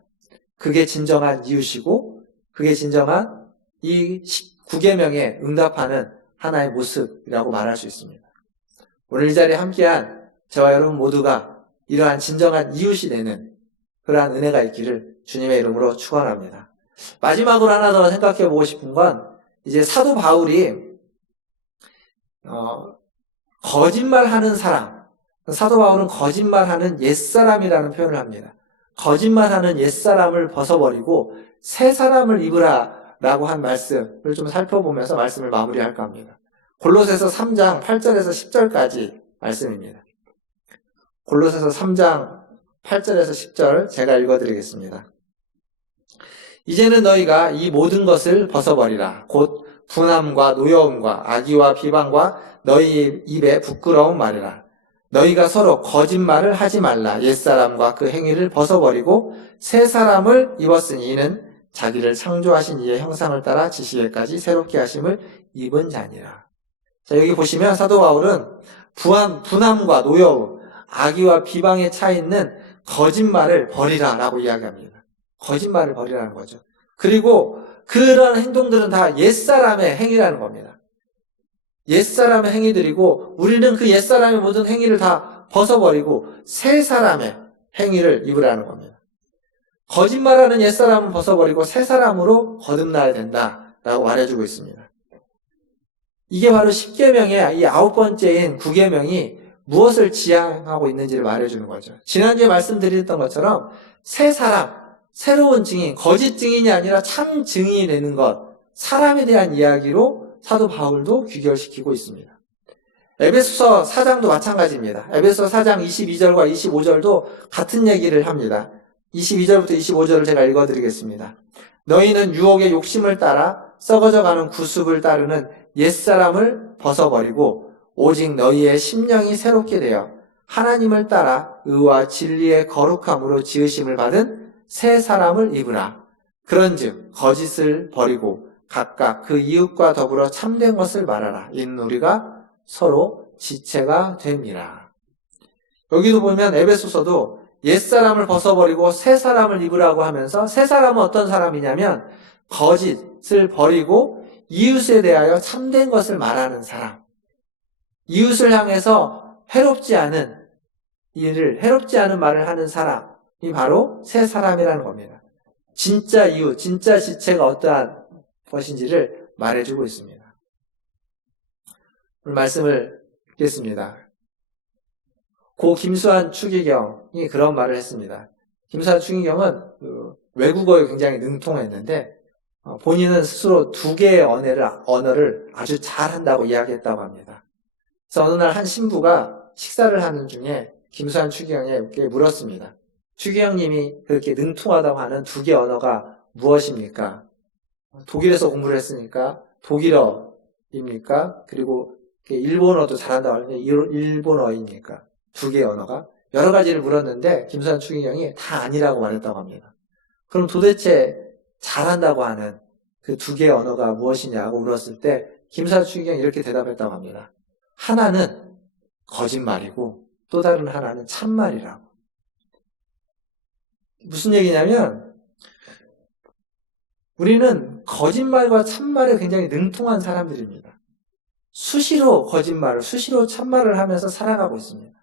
그게 진정한 이웃이고 그게 진정한 이 9계명에 응답하는 하나의 모습이라고 말할 수 있습니다. 오늘 이 자리에 함께한 저와 여러분 모두가 이러한 진정한 이웃이 되는 그러한 은혜가 있기를 주님의 이름으로 축원합니다. 마지막으로 하나 더 생각해 보고 싶은 건 이제 사도 바울이 거짓말하는 사람, 사도 바울은 거짓말하는 옛사람이라는 표현을 합니다. 거짓말하는 옛사람을 벗어버리고 새 사람을 입으라 라고 한 말씀을 좀 살펴보면서 말씀을 마무리할까 합니다. 골로새서 3장 8절에서 10절까지 말씀입니다. 골로새서 3장 8절에서 10절 제가 읽어드리겠습니다. 이제는 너희가 이 모든 것을 벗어버리라. 곧 분함과 노여움과 악의와 비방과 너희 입에 부끄러운 말이라. 너희가 서로 거짓말을 하지 말라. 옛사람과 그 행위를 벗어버리고 새 사람을 입었으니 이는 자기를 창조하신 이의 형상을 따라 지시에까지 새롭게 하심을 입은 자니라. 자, 여기 보시면 사도 바울은 분함과 노여움, 악의와 비방에 차 있는 거짓말을 버리라 라고 이야기합니다. 거짓말을 버리라는 거죠. 그리고 그런 행동들은 다 옛사람의 행위라는 겁니다. 옛사람의 행위들이고 우리는 그 옛사람의 모든 행위를 다 벗어버리고 새 사람의 행위를 입으라는 겁니다. 거짓말하는 옛사람은 벗어버리고 새 사람으로 거듭나야 된다라고 말해주고 있습니다. 이게 바로 10계명의 이 9번째인 9계명이 무엇을 지향하고 있는지를 말해주는 거죠. 지난주에 말씀드렸던 것처럼 새 사람, 새로운 증인, 거짓 증인이 아니라 참 증인이 되는 것, 사람에 대한 이야기로 사도 바울도 귀결시키고 있습니다. 에베소서 4장도 마찬가지입니다. 에베소서 4장 22절과 25절도 같은 얘기를 합니다. 22절부터 25절을 제가 읽어드리겠습니다. 너희는 유혹의 욕심을 따라 썩어져가는 구습을 따르는 옛사람을 벗어버리고 오직 너희의 심령이 새롭게 되어 하나님을 따라 의와 진리의 거룩함으로 지으심을 받은 새 사람을 입으라. 그런즉 거짓을 버리고 각각 그 이웃과 더불어 참된 것을 말하라. 이는 우리가 서로 지체가 됨이라. 여기도 보면 에베소서도 옛사람을 벗어버리고 새 사람을 입으라고 하면서 새 사람은 어떤 사람이냐면 거짓을 버리고 이웃에 대하여 참된 것을 말하는 사람. 이웃을 향해서 해롭지 않은 일을, 해롭지 않은 말을 하는 사람이 바로 새 사람이라는 겁니다. 진짜 이웃, 진짜 지체가 어떠한 것인지를 말해주고 있습니다. 오늘 말씀을 읽겠습니다. 고 김수환 추기경이 그런 말을 했습니다. 김수환 추기경은 외국어에 굉장히 능통했는데 본인은 스스로 2개의 언어를 아주 잘한다고 이야기했다고 합니다. 그래서 어느 날 한 신부가 식사를 하는 중에 김수환 추기경에게 물었습니다. 추기경님이 그렇게 능통하다고 하는 2개 언어가 무엇입니까? 독일에서 공부를 했으니까 독일어입니까? 그리고 일본어도 잘한다고 하는데 일본어입니까? 2개의 언어가? 여러 가지를 물었는데 김수환 추기경이 다 아니라고 말했다고 합니다. 그럼 도대체 잘한다고 하는 그 2개의 언어가 무엇이냐고 물었을 때 김수환 추기경이 이렇게 대답했다고 합니다. 하나는 거짓말이고 또 다른 하나는 참말이라고. 무슨 얘기냐면 우리는 거짓말과 참말에 굉장히 능통한 사람들입니다. 수시로 거짓말을, 수시로 참말을 하면서 살아가고 있습니다.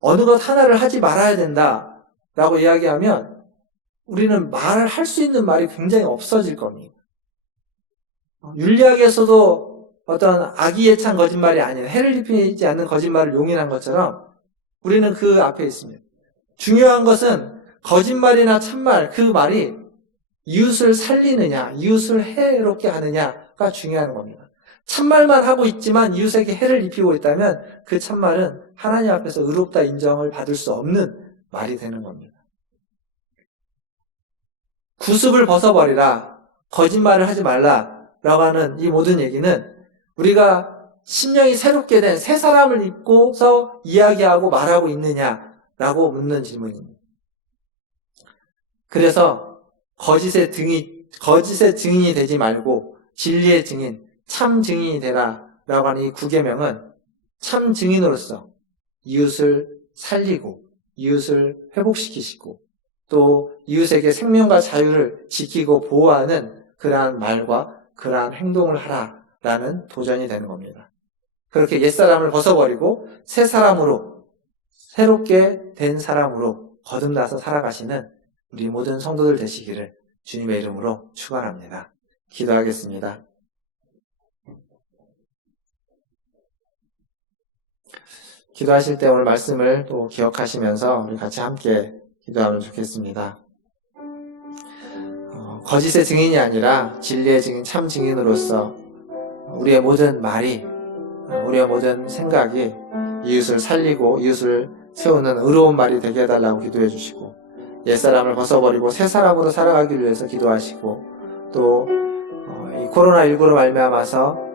어느 것 하나를 하지 말아야 된다라고 이야기하면 우리는 말을 할 수 있는 말이 굉장히 없어질 겁니다. 윤리학에서도 어떤 악의에 찬 거짓말이 아닌 해를 입히지 않는 거짓말을 용인한 것처럼 우리는 그 앞에 있습니다. 중요한 것은 거짓말이나 참말, 그 말이 이웃을 살리느냐, 이웃을 해롭게 하느냐가 중요한 겁니다. 참말만 하고 있지만 이웃에게 해를 입히고 있다면 그 참말은 하나님 앞에서 의롭다 인정을 받을 수 없는 말이 되는 겁니다. 구습을 벗어버리라, 거짓말을 하지 말라라고 하는 이 모든 얘기는 우리가 심령이 새롭게 된 새 사람을 입고서 이야기하고 말하고 있느냐라고 묻는 질문입니다. 그래서 거짓의 증인이 되지 말고 진리의 증인, 참 증인이 되라 라고 하는 이 9계명은 참 증인으로서 이웃을 살리고 이웃을 회복시키시고 또 이웃에게 생명과 자유를 지키고 보호하는 그러한 말과 그러한 행동을 하라라는 도전이 되는 겁니다. 그렇게 옛사람을 벗어버리고 새 사람으로, 새롭게 된 사람으로 거듭나서 살아가시는 우리 모든 성도들 되시기를 주님의 이름으로 축원합니다. 기도하겠습니다. 기도하실 때 오늘 말씀을 또 기억하시면서 우리 같이 함께 기도하면 좋겠습니다. 거짓의 증인이 아니라 진리의 증인, 참 증인으로서 우리의 모든 말이, 우리의 모든 생각이 이웃을 살리고 이웃을 세우는 의로운 말이 되게 해달라고 기도해 주시고, 옛사람을 벗어버리고 새 사람으로 살아가기 위해서 기도하시고, 또 이 코로나19로 말미암아서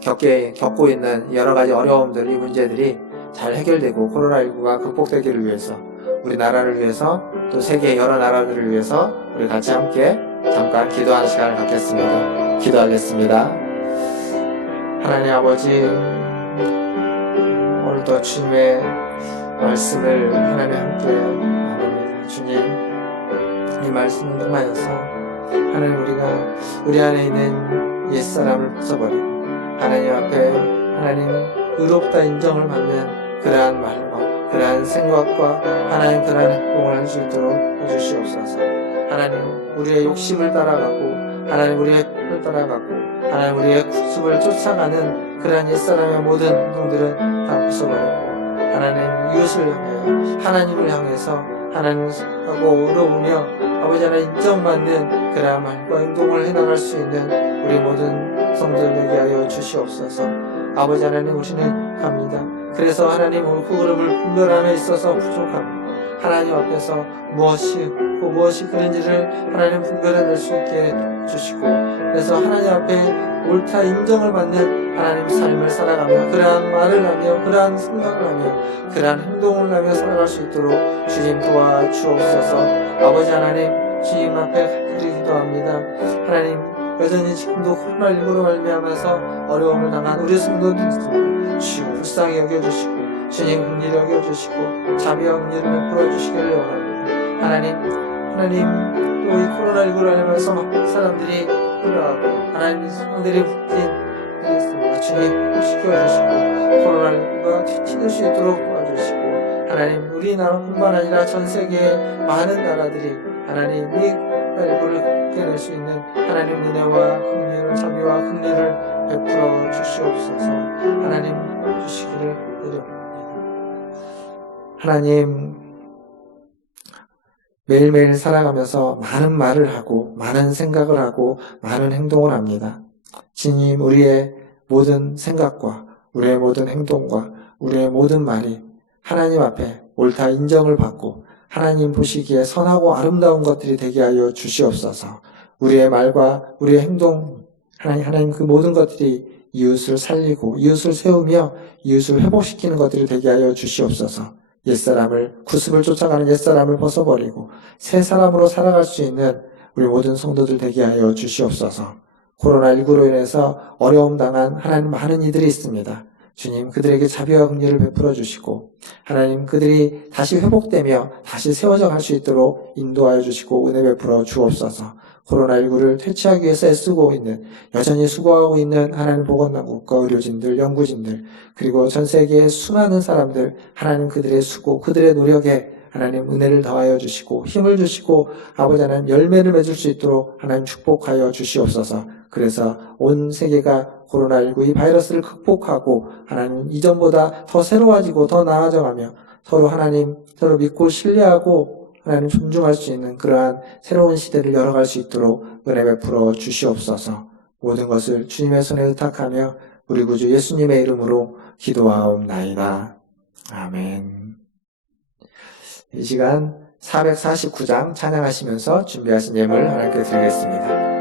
겪고 있는 여러 가지 어려움들, 이 문제들이 잘 해결되고 코로나19가 극복되기를 위해서, 우리나라를 위해서, 또 세계 여러 나라들을 위해서 우리 같이 함께 잠깐 기도하는 시간을 갖겠습니다. 기도하겠습니다. 하나님 아버지, 오늘도 주님의 말씀을 하나님 함께 나눕니다. 주님, 이 말씀을 통하여서 하나님, 우리가 우리 안에 있는 옛사람을 벗어버리고 하나님 앞에 하나님 의롭다 인정을 받는 그러한 말과 그러한 생각과 하나님 그러한 행동을 할 수 있도록 해주시옵소서. 하나님, 우리의 욕심을 따라가고 하나님 우리의 꿈을 따라가고 하나님 우리의 구습을 쫓아가는 그러한 옛사람의 모든 행동들은 다 벗어버리고 하나님 이웃을 향하여 하나님을 향해서 하나님하고 의로우며 아버지 하나님 인정받는 그러한 말과 행동을 해나갈 수 있는 우리 모든 성도들 되게 하여 주시옵소서. 아버지 하나님, 우리는 갑니다. 그래서 하나님 그 흐름을 분별함에 있어서 부족합니다. 하나님 앞에서 무엇이 그런지를 하나님 분별해낼 수 있게 해주시고, 그래서 하나님 앞에 옳다 인정을 받는 하나님 삶을 살아가며 그러한 말을 하며 그러한 생각을 하며 그러한 행동을 하며 살아갈 수 있도록 주님 도와주옵소서. 아버지 하나님, 주님 앞에 간절히 기도합니다. 하나님, 여전히 지금도 코로나19로 말미암아서 어려움을 당한 우리 성도들 주님 불쌍히 여겨주시고 주님 긍휼히 여겨주시고 자비와 긍휼을 베풀어 주시기를 원합니다. 하나님 또 이 코로나19로 말미암아서 사람들이 힘들어하고 하나님 성들이 붙인 하겠습니다. 주님 회복시켜주시고 코로나19가 뒤집을 수 있도록 도와주시고 하나님, 우리나라뿐만 아니라 전 세계의 많은 나라들이 하나님 이 코로나19를 깨낼 수 있는 하나님 은혜와 긍휼을, 자비와 긍휼을 베풀어 주시옵소서. 하나님 주시기를 기도합니다. 하나님, 매일매일 살아가면서 많은 말을 하고 많은 생각을 하고 많은 행동을 합니다. 주님, 우리의 모든 생각과 우리의 모든 행동과 우리의 모든 말이 하나님 앞에 옳다 인정을 받고 하나님 보시기에 선하고 아름다운 것들이 되게 하여 주시옵소서. 우리의 말과 우리의 행동, 하나님 그 모든 것들이 이웃을 살리고 이웃을 세우며 이웃을 회복시키는 것들이 되게 하여 주시옵소서. 옛사람을, 구습을 쫓아가는 옛사람을 벗어버리고 새 사람으로 살아갈 수 있는 우리 모든 성도들 되게 하여 주시옵소서. 코로나19로 인해서 어려움 당한 하나님 많은 이들이 있습니다. 주님, 그들에게 자비와 긍휼을 베풀어 주시고 하나님, 그들이 다시 회복되며 다시 세워져 갈 수 있도록 인도하여 주시고 은혜 베풀어 주옵소서. 코로나19를 퇴치하기 위해서 애쓰고 있는, 여전히 수고하고 있는 하나님 보건당국과 의료진들, 연구진들, 그리고 전 세계의 수많은 사람들, 하나님 그들의 수고, 그들의 노력에 하나님 은혜를 더하여 주시고 힘을 주시고 아버지 하나님 열매를 맺을 수 있도록 하나님 축복하여 주시옵소서. 그래서 온 세계가 코로나19 이 바이러스를 극복하고 하나님 이전보다 더 새로워지고 더 나아져가며 서로 하나님 서로 믿고 신뢰하고 하나님 존중할 수 있는 그러한 새로운 시대를 열어갈 수 있도록 은혜 베풀어 주시옵소서. 모든 것을 주님의 손에 의탁하며 우리 구주 예수님의 이름으로 기도하옵나이다. 아멘. 이 시간 449장 찬양하시면서 준비하신 예물 하나님께 드리겠습니다.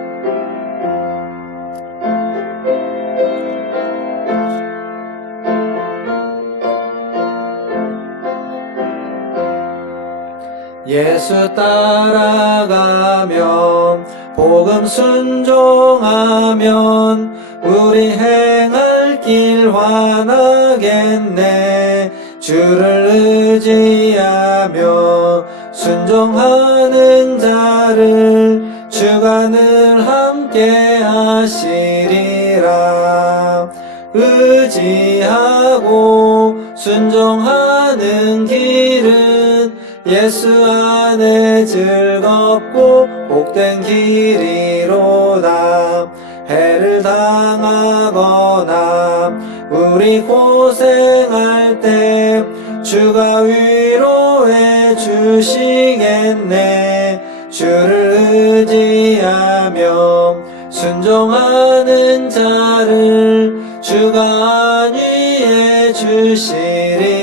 예수 따라가면 복음 순종하면 우리 행할 길 환하겠네. 주를 의지하며 순종하는 자를 주가 늘 함께 하시리라. 의지하고 순종하는 길은 예수 안에 즐겁고 복된 길이로다. 해를 당하거나 우리 고생할 때 주가 위로해 주시겠네. 주를 의지하며 순종하는 자를 주가 안위해 주시리라.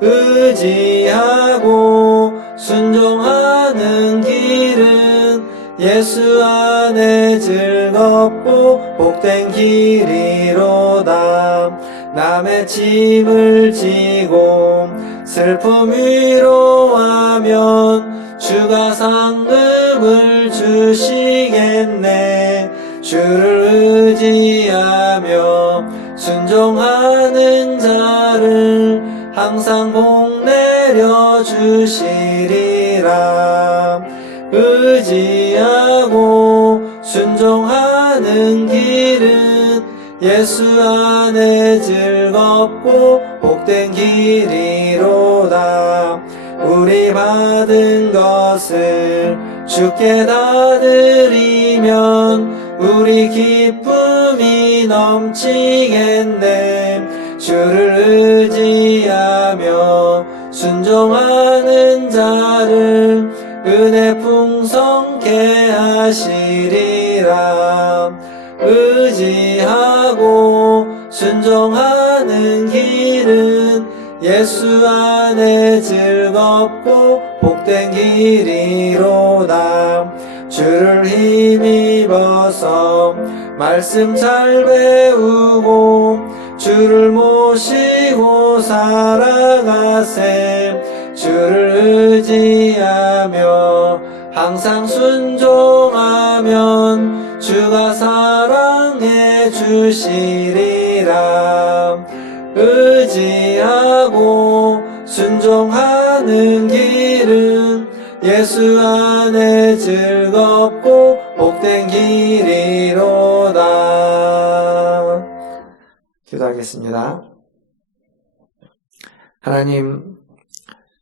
의지하고 순종하는 길은 예수 안에 즐겁고 복된 길이로다. 남의 짐을 지고 슬픔 위로하면 주가 상급을 주시겠네. 주를 의지하며 순종하는 자를 항상 복 내려 주시리라. 의지하고 순종하는 길은 예수 안에 즐겁고 복된 길이로다. 우리 받은 것을 주께 다 드리면 우리 기쁨이 넘치겠네. 주를 의지하며 순종하는 자를 은혜 풍성케 하시리라. 의지하고 순종하는 길은 예수 안에 즐겁고 복된 길이로다. 주를 힘입어서 말씀 잘 배우고 주를 모시고 살아가세. 주를 의지하며 항상 순종하면 주가 사랑해 주시리라. 의지하고 순종하는 길은 예수 안에 즐겁고 복된 길이로다. 기도하겠습니다. 하나님,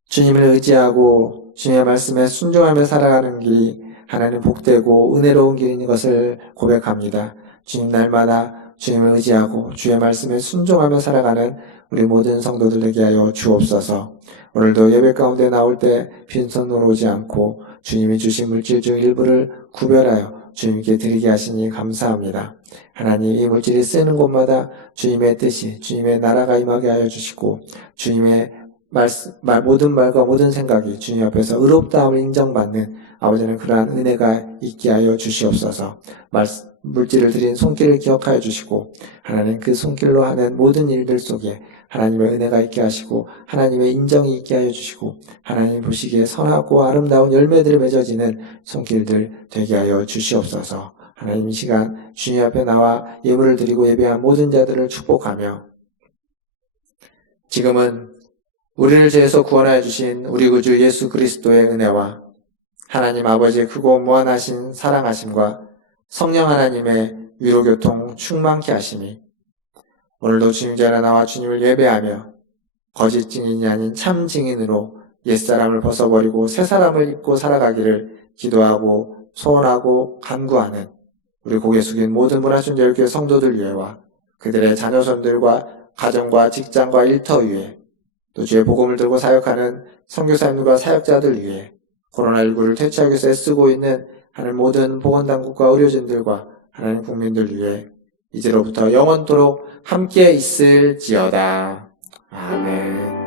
주님을 의지하고 주님의 말씀에 순종하며 살아가는 길이 하나님 복되고 은혜로운 길인 것을 고백합니다. 주님, 날마다 주님을 의지하고 주의 말씀에 순종하며 살아가는 우리 모든 성도들 되게 하여 주옵소서. 오늘도 예배 가운데 나올 때 빈손으로 오지 않고 주님이 주신 물질 중 일부를 구별하여 주님께 드리게 하시니 감사합니다. 하나님, 이 물질이 쓰는 곳마다 주님의 뜻이, 주님의 나라가 임하게 하여 주시고 주님의 모든 말과 모든 생각이 주님 앞에서 의롭다함을 인정받는 아버지는 그러한 은혜가 있게 하여 주시옵소서. 물질을 드린 손길을 기억하여 주시고 하나님, 그 손길로 하는 모든 일들 속에 하나님의 은혜가 있게 하시고 하나님의 인정이 있게 하여 주시고 하나님 보시기에 선하고 아름다운 열매들이 맺어지는 손길들 되게 하여 주시옵소서. 하나님, 이 시간 주님 앞에 나와 예물을 드리고 예배한 모든 자들을 축복하며 지금은 우리를 죄에서 구원하여 주신 우리 구주 예수 그리스도의 은혜와 하나님 아버지의 크고 무한하신 사랑하심과 성령 하나님의 위로교통 충만케 하심이 오늘도 주님 자리에 나와 주님을 예배하며 거짓 증인이 아닌 참 증인으로 옛사람을 벗어버리고 새사람을 입고 살아가기를 기도하고 소원하고 간구하는 우리 고개 숙인 모든 문화순절교회 성도들 위해와 그들의 자녀손들과 가정과 직장과 일터 위에 또 주의 복음을 들고 사역하는 선교사님과 사역자들 위해 코로나19를 퇴치하기 위해서 애쓰고 있는 하나님 모든 보건당국과 의료진들과 하나님 국민들 위해 이제로부터 영원토록 함께 있을지어다. 아멘.